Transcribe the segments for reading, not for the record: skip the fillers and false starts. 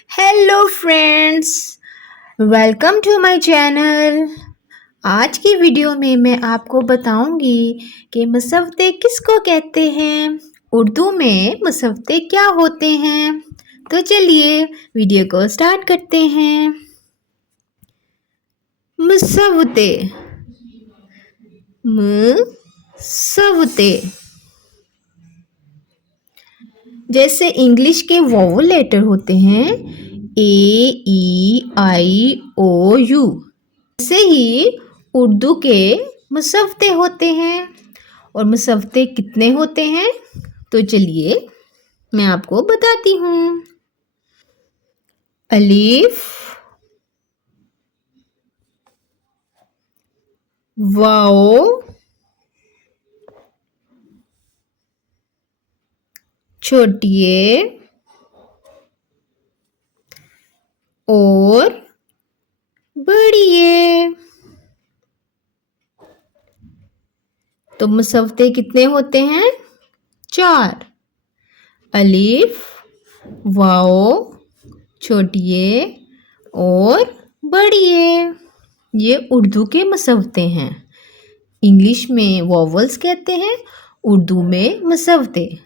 Hello friends, welcome to my channel. आज की video में मैं आपको बताऊंगी कि मुसव्वदे किसको कहते हैं, उर्दू में मुसव्वदे क्या होते हैं। तो चलिए वीडियो को स्टार्ट करते हैं। मुसव्वदे, मुसव्वदे जैसे इंग्लिश के वोवल लेटर होते हैं A E I O U, ऐसे ही उर्दू के मुसव्वदे होते हैं। और मुसव्वदे कितने होते हैं तो चलिए मैं आपको बताती हूँ। अलीफ, वाओ, छोटी ए और बड़ी ए। तो मुसव्वदे कितने होते हैं? 4। अलीफ, वाओ, छोटी ए और बड़ी ए। ये उर्दू के मुसव्वदे हैं। इंग्लिश में वोवल्स कहते हैं, उर्दू में मुसव्वदे।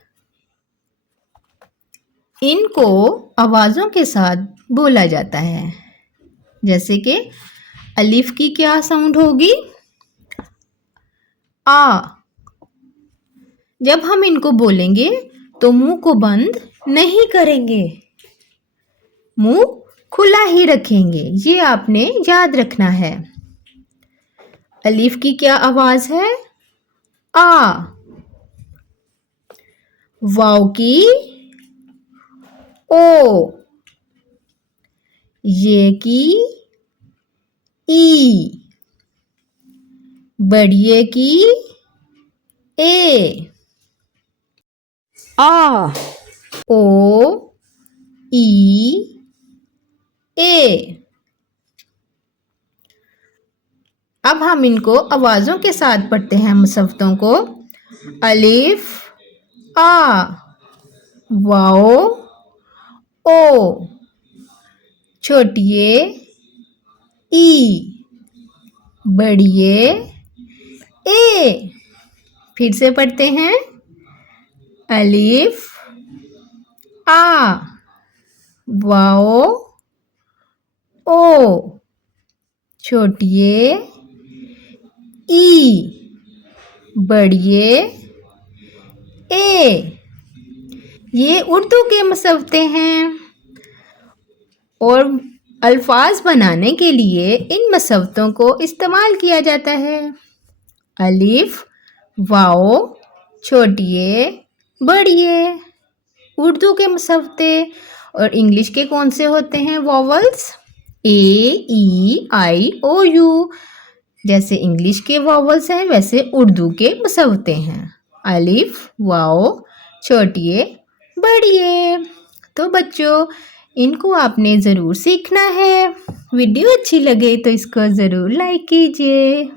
इनको आवाज़ों के साथ बोला जाता है। जैसे कि अलिफ की क्या साउंड होगी? आ। जब हम इनको बोलेंगे तो मुंह को बंद नहीं करेंगे, मुंह खुला ही रखेंगे। ये आपने याद रखना है। अलिफ की क्या आवाज है? आ। वाव की ओ। ये की ई। बड़िए की ए। आ, ओ, ई, ए। अब हम इनको आवाज़ों के साथ पढ़ते हैं मुसव्वदों को। अलिफ, आ, वाओ, ओ, छोटिए, ई, बड़िए, ए। फिर से पढ़ते हैं। अलिफ, आ, वाओ, ओ, छोटिए, ई, बड़िए, ए। ये उर्दू के मुसव्वदे हैं। और अल्फाज बनाने के लिए इन मुसव्वदों को इस्तेमाल किया जाता है। अलिफ, वाओ, छोटिए, बड़िए, उर्दू के मुसव्वदे। और इंग्लिश के कौन से होते हैं vowels? A E I O U। जैसे इंग्लिश के वोवल्स हैं वैसे उर्दू के मुसव्वदे हैं। अलिफ, वाओ, छोटिए, बड़िए। तो बच्चों, इनको आपने ज़रूर सीखना है। वीडियो अच्छी लगे तो इसको ज़रूर लाइक कीजिए।